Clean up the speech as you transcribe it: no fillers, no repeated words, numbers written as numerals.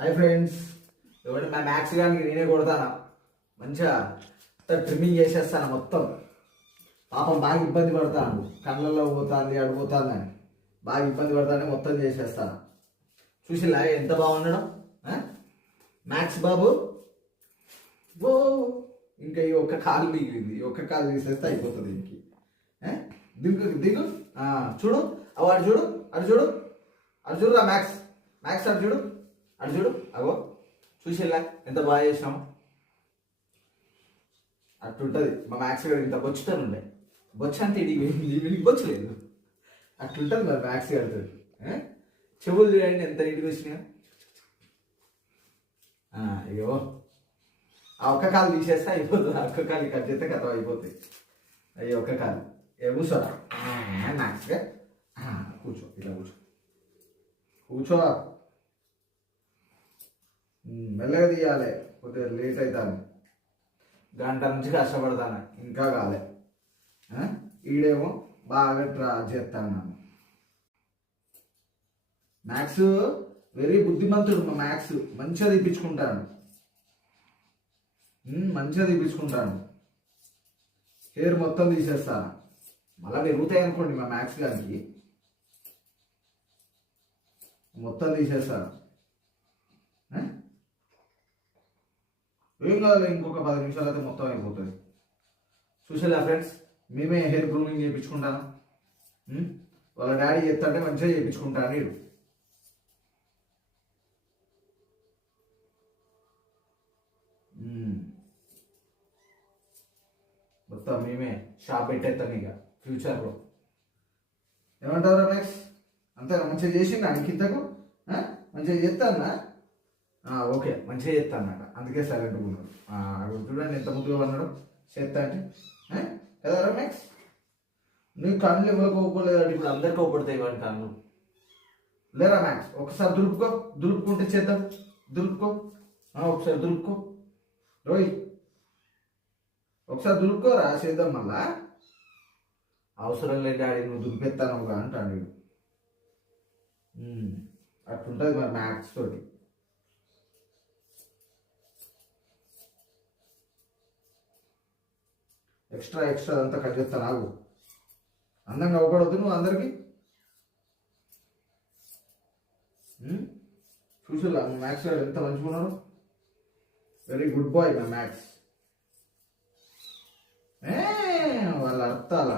Hi friends, ఎవరి మా maths కానీ నేనే కొడతానా మంచిగా ట్రిమ్మింగ్ చేసేస్తాను మొత్తం. పాపం బాగా ఇబ్బంది పడతాను, కళ్ళల్లో పోతుంది అడిపోతాను అని బాగా ఇబ్బంది పడతానే మొత్తం చేసేస్తాను. చూసిలా ఎంత బాగున్నాడు మ్యాథ్స్ బాబు. ఓ ఇంకా ఈ ఒక్క కాలు మిగిలింది, ఈ ఒక్క కాలు తీసేస్తే అయిపోతుంది. ఇంక దిగు దిగు చూడు, అవాడు చూడు, అటు చూడు, అటు చూడు మ్యాథ్స్ మ్యాథ్స్ అటు చూడు, అటు చూడు. అగో చూసిలా ఎంత బాగా చేసినాము. అట్లుంటుంది మా మ్యాథ్స్ గారు. ఇంత బొచ్చుతాను ఉండే బొచ్చు అంటే వీడికి బొచ్చలేదు. అట్లుంటుంది మరి మ్యాథ్స్ గారితో. చెవులు చూడండి ఎంత నీటికి వచ్చినాయో. అయ్యో ఆ ఒక్క కాలు తీసేస్తే అయిపోతుంది, ఆ ఒక్క కాలు కట్ చేస్తే కథ అయిపోతుంది. అయ్యో ఒక్క కాలు కూర్చోరా మ్యాథ్స్ గారు. కూర్చో, ఇలా కూర్చో, కూర్చో. మెల్లగా తీయాలి, కొద్దిగా లేట్ అవుతాను. గంట నుంచి కష్టపడతాను, ఇంకా కాలే. ఈడేమో బాగా ట్రా చేస్తాను. నన్ను మ్యాథ్స్ వెరీ బుద్ధిమంతుడు మా మ్యాథ్స్. మంచిగా తీపించుకుంటాను, మంచిగా తీపించుకుంటాను. హెయిర్ మొత్తం తీసేస్తాను. మళ్ళీ పెరుగుతాయి అనుకోండి మా మ్యాథ్స్ గారికి, మొత్తం తీసేస్తాను. ఏం కాదు, ఇంకొక 10 నిమిషాలు అయితే మొత్తం అయిపోతుంది. చూసేలా ఫ్రెండ్స్, మేమే హెయిర్ గ్రూమింగ్ చేయించుకుంటాను. వాళ్ళ డాడీ చెప్తాంటే మంచిగా చేయించుకుంటాను. వీడు మొత్తం మేమే షాప్ పెట్టేస్తాం ఇక ఫ్యూచర్లో. ఏమంటారు రమేష్? అంతే మంచిగా చేసిండా ఇంకింతకు? మంచిగా చేస్తానా? ఓకే మంచిగా చేస్తాను అన్నమాట. అందుకే సైలెంట్ ఉన్నాడు. చూడండి ఎంత ముద్దుగా ఉన్నాడు చేస్తా అంటే. కదా రమేష్, నీ కళ్ళు ఎవరికి ఒప్పుకోలేదు, ఇప్పుడు అందరికీ ఒప్పుడతాయి వాడి కళ్ళు. లేరా మ్యాక్స్, ఒకసారి దులుపుకో, దులుపుకుంటే చేద్దాం. దులుపుకో, ఒకసారి దులుపుకో. రోయ్ ఒకసారి దులుపుకోరా చేద్దాం. మళ్ళా అవసరం లేదు డాడీ, నువ్వు దులిపెత్తానుగా అంటాడు. అట్లుంటుంది మరి మ్యాథ్స్ తోటి. ఎక్స్ట్రా అంతా కట్ చేస్తాను. ఆగు, అందంగా అవపడవద్దు నువ్వు అందరికి. చూసులా మ్యాథ్స్ ఎంత మంచిగున్నాడు. Very good boy my maths. వాళ్ళ అర్థాల